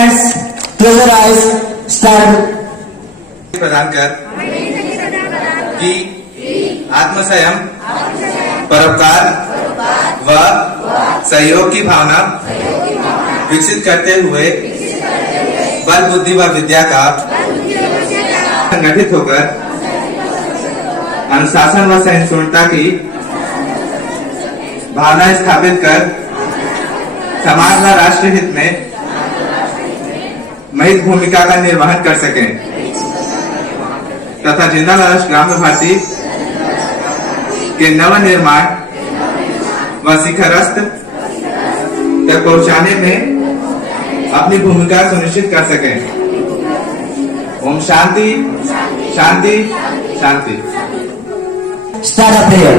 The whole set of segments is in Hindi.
hands, close your eyes, start. प्रदान कर कि आत्मसंयम, परोपकार व सहयोग की भावना विकसित करते हुए बल बुद्धि व विद्या का संगठित होकर अनुशासन व सहिष्णुता की भावना स्थापित कर समाज व राष्ट्र हित में महित भूमिका का निर्वहन कर सकें तथा जिंदाल आदर्श ग्राम्य भारती के नव निर्माण व शिखरस्थ तक पहुंचाने में अपनी भूमिका सुनिश्चित कर सकें। ओम शांति शांति शांति। Start a prayer.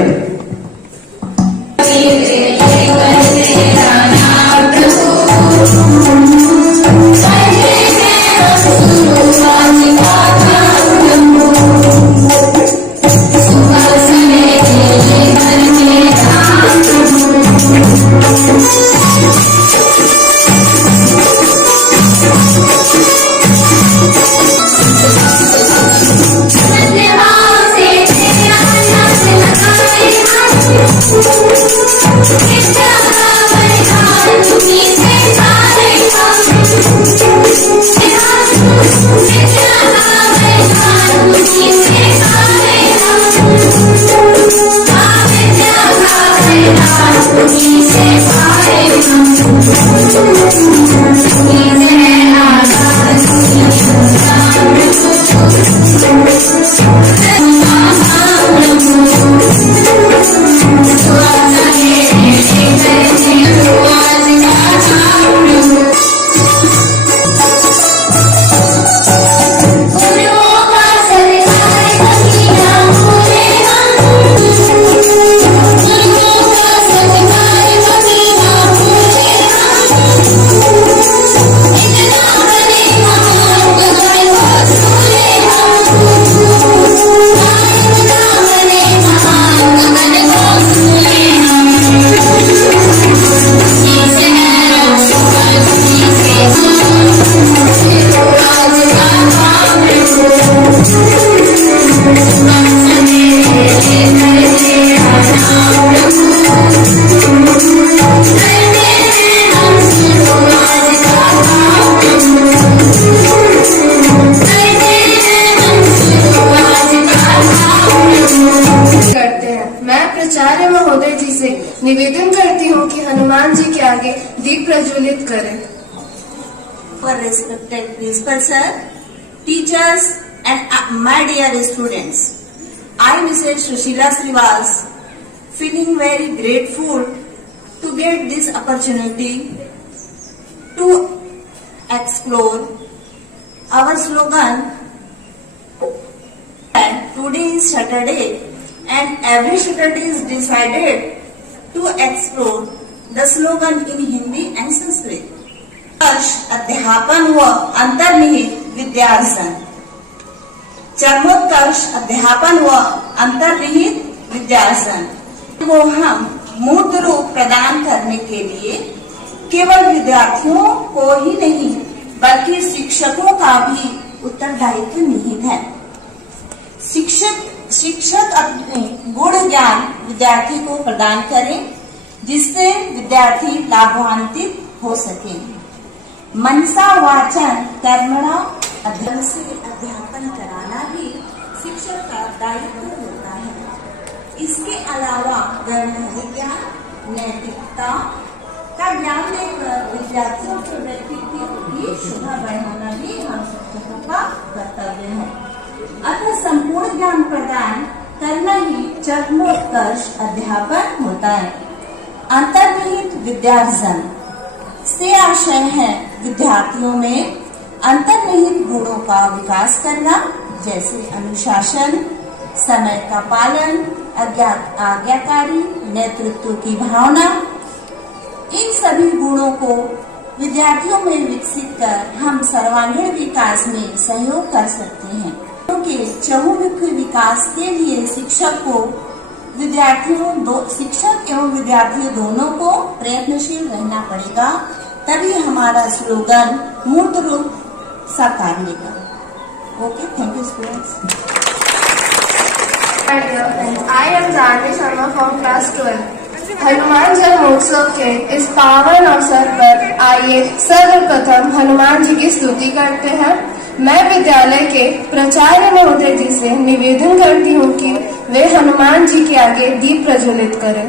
प्राचार्य महोदय जी से निवेदन करती हूँ कि हनुमान जी के आगे दीप प्रज्वलित करें। For respected principal sir, teachers and my dear students, I Mrs. Sushila Srivas feeling very grateful to get this opportunity to explore our slogan. And today is Saturday and every Saturday is decided to explore the slogan in Hindi and Sanskrit. अध्यापन व अंतर्निहित विद्यार्जन। चरमोत्कर्ष अध्यापन व अंतर्निहित विद्यार्जन को हम मूर्त रूप प्रदान करने के लिए केवल विद्यार्थियों को ही नहीं बल्कि शिक्षकों का भी उत्तरदायित्व निहित है। शिक्षक अपने गुण ज्ञान विद्यार्थी को प्रदान करें जिससे विद्यार्थी लाभान्वित हो सके। मनसा वाचन कर्मणा अध्ययन से अध्यापन कराना भी शिक्षक का दायित्व होता है। इसके अलावा धर्म विज्ञान नैतिकता का ज्ञान देकर विद्यार्थियों के व्यक्तित्व की शोभा बढ़ाना भी हम शिक्षकों का कर्तव्य है। अतः संपूर्ण ज्ञान प्रदान करना ही चरमोत्कर्ष अध्यापन होता है। अंतर्निहित विद्यार्जन से आशय है विद्यार्थियों में अंतर्निहित गुणों का विकास करना, जैसे अनुशासन, समय का पालन, आज्ञाकारी, नेतृत्व की भावना। इन सभी गुणों को विद्यार्थियों में विकसित कर हम सर्वांगीण विकास में सहयोग कर सकते हैं। क्योंकि चहुमुखी विकास के लिए शिक्षक एवं विद्यार्थियों दोनों को प्रयत्नशील रहना पड़ेगा। तभी हमारा स्लोगन मूर्त रूप साकार लेगा। Okay, thank you students. I am Janvi Sharma from class 12. Hanuman जन्मोत्सव के इस पावन अवसर पर आइए सर्वप्रथम हनुमान जी की स्तुति करते हैं। मैं विद्यालय के प्राचार्य महोदय जी से निवेदन करती हूँ कि वे हनुमान जी के आगे दीप प्रज्वलित करें।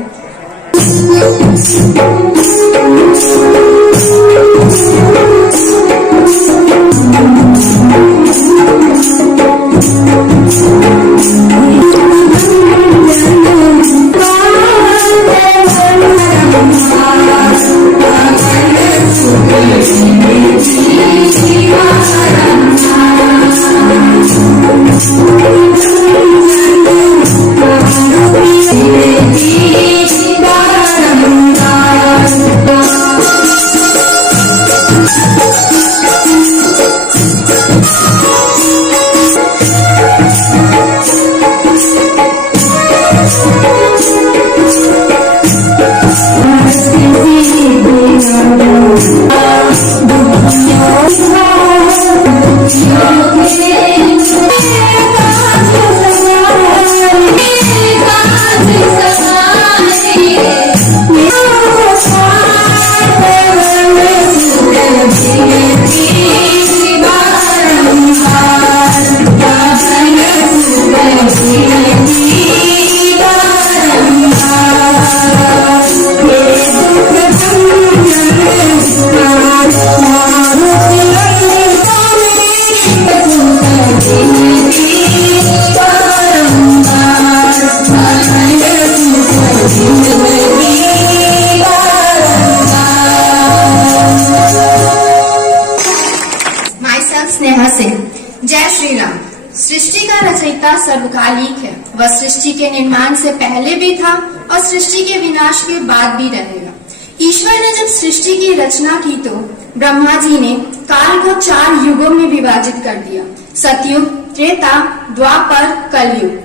जय श्री राम। सृष्टि का रचयिता सर्वकालिक है। वह सृष्टि के निर्माण से पहले भी था और सृष्टि के विनाश के बाद भी रहेगा। ईश्वर ने जब सृष्टि की रचना की तो ब्रह्मा जी ने काल को 4 युगों में विभाजित कर दिया। सतयुग, त्रेता, द्वापर, कलयुग।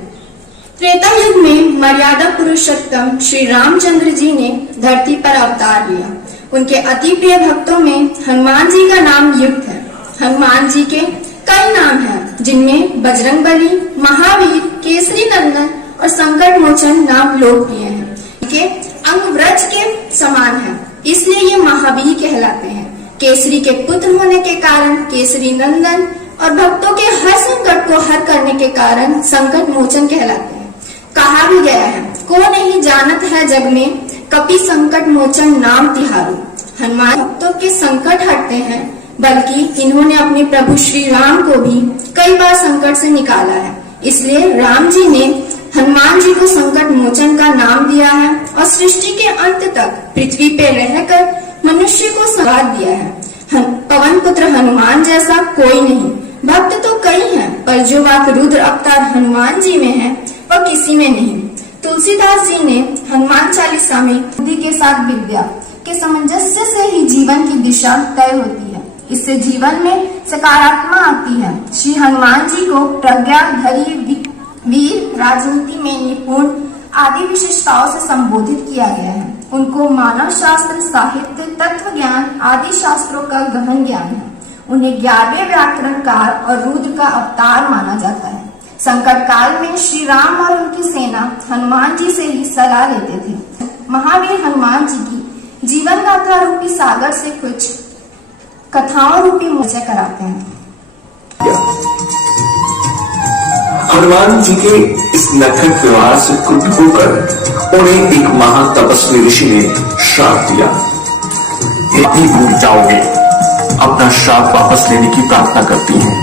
त्रेता युग में मर्यादा पुरुषोत्तम श्री रामचंद्र जी ने धरती पर अवतार लिया। उनके अति प्रिय भक्तों में हनुमान जी का नाम युक्त है। हनुमान जी के कई नाम हैं, जिनमें बजरंगबली, महावीर, केसरी नंदन और संकट मोचन नाम लोकप्रिय हैं। इनके अंग वृक्ष के समान हैं, इसलिए ये महावीर कहलाते हैं। केसरी के पुत्र होने के कारण केसरी नंदन और भक्तों के हर संकट को हर करने के कारण संकट मोचन कहलाते हैं। कहा भी गया है, को नहीं जानत है जग में, कपि संकट मोचन नाम तिहारू। हनुमान भक्तों के संकट हटते हैं, बल्कि इन्होंने अपने प्रभु श्री राम को भी कई बार संकट से निकाला है। इसलिए राम जी ने हनुमान जी को संकट मोचन का नाम दिया है और सृष्टि के अंत तक पृथ्वी पे रहकर मनुष्य को संवाद दिया है। पवन पुत्र हनुमान जैसा कोई नहीं। भक्त तो कई हैं, पर जो बात रुद्र अवतार हनुमान जी में है वह किसी में नहीं। तुलसीदास जी ने हनुमान चालीसा में बुद्धि के साथ विद्या के सामंजस्य से ही जीवन की दिशा तय होती है। इससे जीवन में सकारात्मक आती है। श्री हनुमान जी को प्रज्ञा, धैर्य, वीर, राजनीति में निपुण आदि विशेषताओं से संबोधित किया गया है। उनको मानव शास्त्र, साहित्य, तत्व ज्ञान आदि शास्त्रों का गहन ज्ञान है। उन्हें 11वें व्याकरणकार और रुद्र का अवतार माना जाता है। संकट काल में श्री राम और उनकी सेना हनुमान जी से ही सलाह लेते थे। महावीर हनुमान जी की जीवन गाथा रूपी सागर से कुछ कथाओं रूपी मुझे कराते हैं। हनुमान जी के इस नखर व्यवहार से क्रुद्ध होकर उन्हें एक महातपस्वी ऋषि ने श्राप दिया। यदि भूल जाओगे, अपना श्राप वापस लेने की प्रार्थना करती हैं।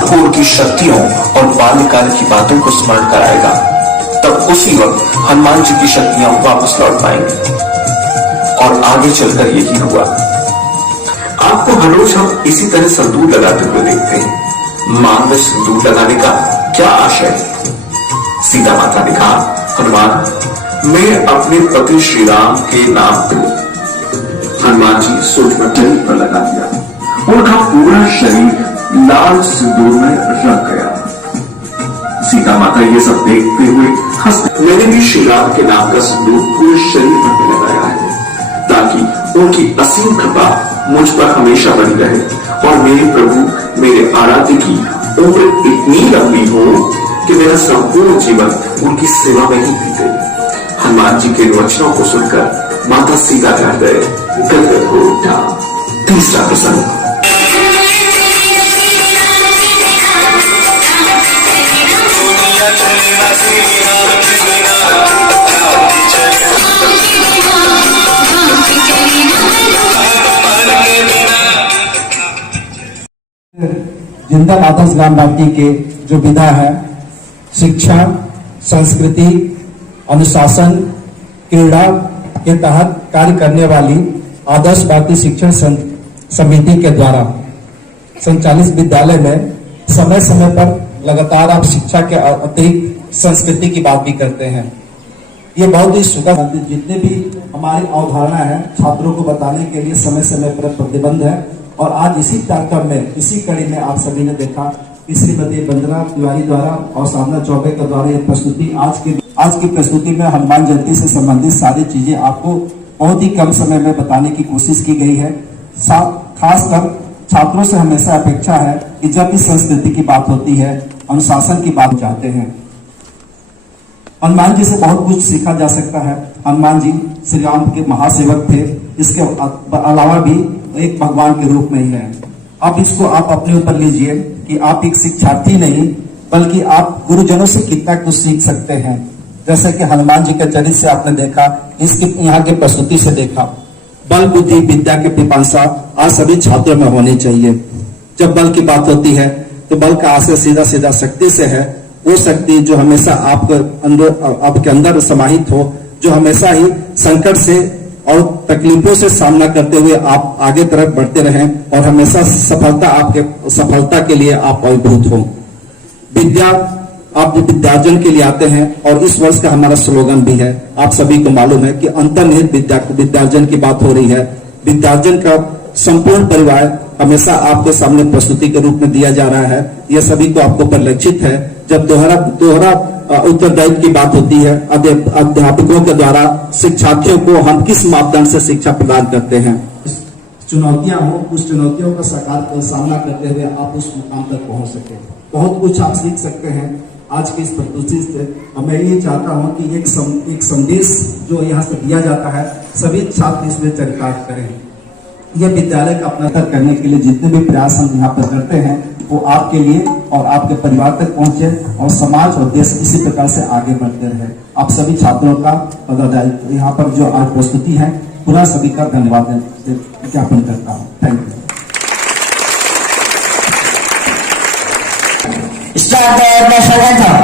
तो उनकी शक्तियों और बाल्यकाल की बातों को स्मरण कराएगा, तब उसी वक्त हनुमान जी की शक्तियां वापस लौट पाएंगी। और आगे चलकर यही हुआ। आपको हर रोज हम इसी तरह संदूक लगाते हुए देखते हैं। मांग में संदूक लगाने का क्या आशय है? सीता माता ने कहा, हनुमान, मैं अपने पति श्री राम के नाम पर। हनुमान जी सोच में शरीर पर लगा दिया। उनका पूरा शरीर लाल सिंदूर में रंग गया। सीता माता ये सब देखते हुए हंस, मैंने भी श्री राम के नाम का सिंदूर पूरे शरीर पर लगाया है, ताकि उनकी असीम कृपा मुझ पर हमेशा बनी रहे और मेरे प्रभु मेरे आराध्य की उम्र इतनी लंबी हो कि मेरा संपूर्ण जीवन उनकी सेवा में ही बीते। हनुमान जी के वचनों को सुनकर माता सीता का हृदय गदगद हो उठा। तीसरा प्रसंग। जिंदल आदर्श ग्राम बाटी के जो विधा है, शिक्षा, संस्कृति, अनुशासन, क्रीड़ा के तहत कार्य करने वाली आदर्श भारतीय शिक्षण समिति के द्वारा संचालित विद्यालय में समय समय पर लगातार आप शिक्षा के अतिरिक्त संस्कृति की बात भी करते हैं। ये बहुत ही सुखद, जितने भी हमारी अवधारणा है छात्रों को बताने के लिए समय समय पर प्रतिबंध है। और आज इसी कार्यक्रम में, इसी कड़ी में आप सभी ने देखा कि श्रीमती वंदना तिवारी द्वारा और साधना चौबे के द्वारा ये प्रस्तुति आज की प्रस्तुति में हनुमान जयंती से संबंधित सारी चीजें आपको बहुत ही कम समय में बताने की कोशिश की गई है। खासकर छात्रों से हमेशा अपेक्षा है कि जब भी संस्कृति की बात होती है, अनुशासन की बात चाहते हैं। हनुमान जी से बहुत कुछ सीखा जा सकता है। हनुमान जी श्री राम के महासेवक थे, इसके अलावा भी एक भगवान के रूप में ही है। अब इसको आप अपने ऊपर लीजिए कि आप एक शिक्षार्थी नहीं बल्कि आप गुरुजनों से कितना कुछ सीख सकते हैं। जैसे कि हनुमान जी के चरित्र से आपने देखा, इसके यहाँ के प्रस्तुति से देखा, बल बुद्धि विद्या के पिपासा आज सभी छात्रों में होनी चाहिए। जब बल की बात होती है तो बल का आशय सीधा सीधा शक्ति से है, वो शक्ति जो हमेशा आपके अंदर समाहित हो, जो हमेशा ही संकट से और तकलीफों से सामना करते हुए आप आगे तरफ बढ़ते रहें और हमेशा सफलता के लिए आप अभिभूत हो। विद्या, आप विद्यार्जन के लिए आते हैं और इस वर्ष का हमारा स्लोगन भी है, आप सभी को मालूम है कि अंतर्निहित विद्यार्जन की बात हो रही है। विद्यार्जन का संपूर्ण परिवार हमेशा आपके सामने प्रस्तुति के रूप में दिया जा रहा है। यह सभी को आपको परिलक्षित है। जब दोहरा उत्तरदायित्व की बात होती है, अध्यापकों के द्वारा शिक्षार्थियों को हम किस मापदंड से शिक्षा प्रदान करते हैं। चुनौतियां हो, उस चुनौतियों का सामना करते हुए आप उस मुकाम तक पहुंच सके। बहुत कुछ आप सीख सकते हैं आज की इस प्रस्तुति से। मैं ये चाहता हूं कि एक संदेश जो यहाँ से दिया जाता है, सभी छात्र इसमें चरितार्थ करें। यह विद्यालय का अपना करने के लिए जितने भी प्रयास हम यहाँ पर करते हैं वो आपके लिए और आपके परिवार तक पहुंचे और समाज और देश इसी प्रकार से आगे बढ़ते रहे। आप सभी छात्रों का पदाधिकारी यहाँ पर जो आज प्रस्तुति है, पुनः सभी का धन्यवाद ज्ञापन करता हूँ। Thank you. Start the national anthem.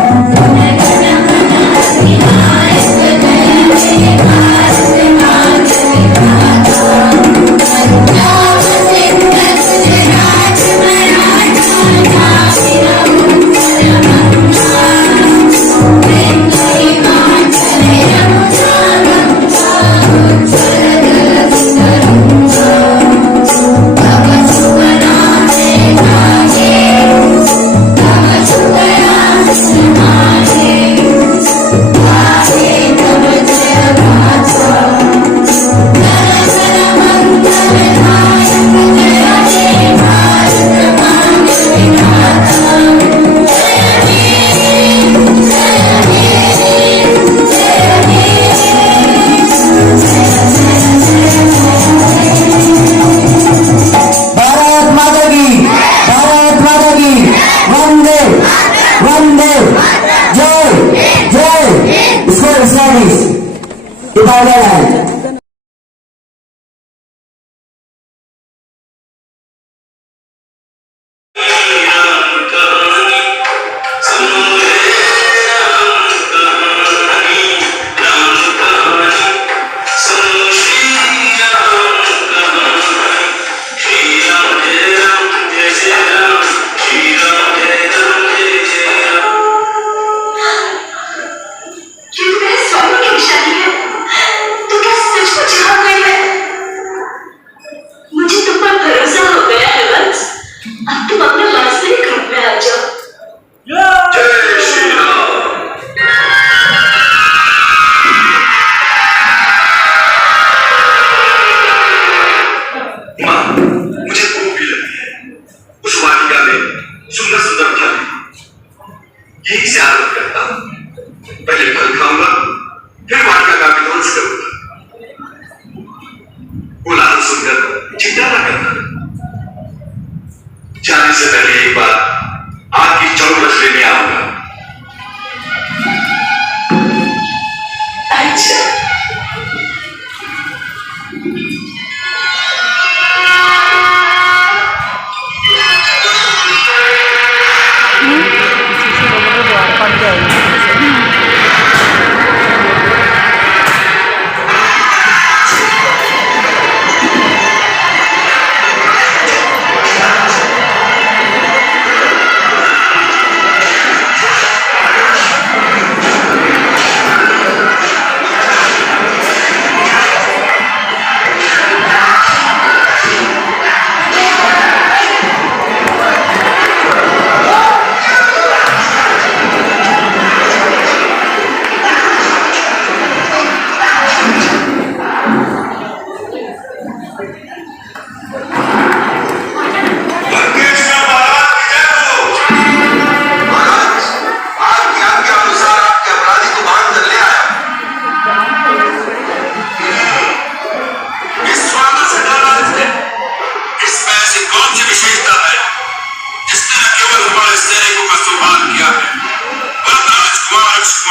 तो क्या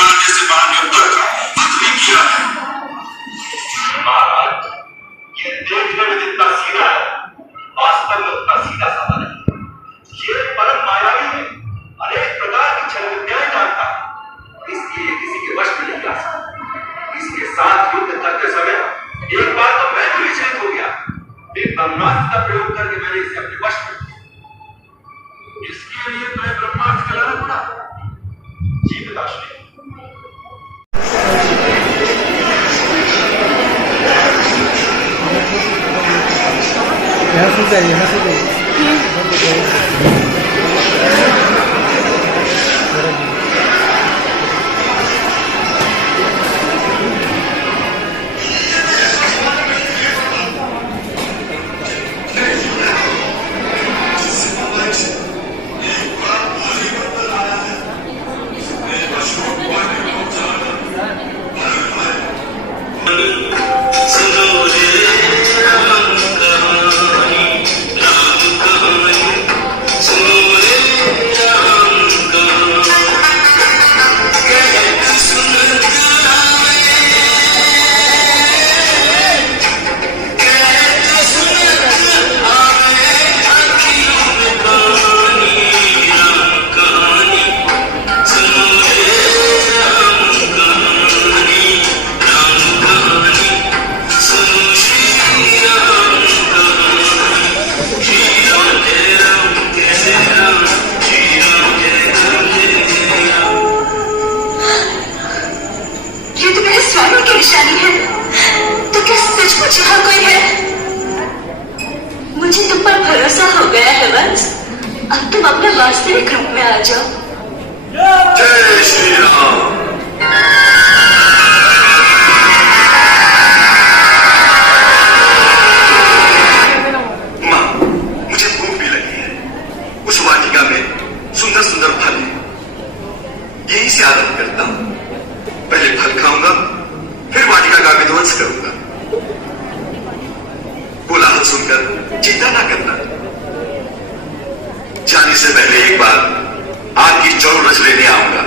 आगे से बांधकर पतली किया है। महाराज, ये देखने में जितना सीधा है, वास्तव में उतना सीधा साधा नहीं। ये परम मायावी है, अनेक प्रकार की छल विद्याएं जानता है, इसलिए किसी के वश में नहीं आ सकता। इसके साथ युद्ध करते समय एक बार तो मैं भी विचलित हो गया, फिर ब्रह्मास्त्र का प्रयोग करके मैंने इसे अपने वश में किया। इसके लिए तुम्हें ब्रह्मास्त्र चलाना पड़ा। जी पिताश्री। मुझे तुम पर भरोसा हो गया है वंश। अब तुम अपने वास्तविक रूप में आ जाओ। जय श्री राम। माँ, मुझे भूख भी लगी है। उस वाटिका में सुंदर सुंदर फल है, यही से आरंभ करता हूँ। पहले फल खाऊंगा, फिर वाटिका का विध्वंस करूंगा। कोलाहल सुनकर चिंता ना करना। जाने से पहले एक बार आग की चौरस लेने आऊंगा।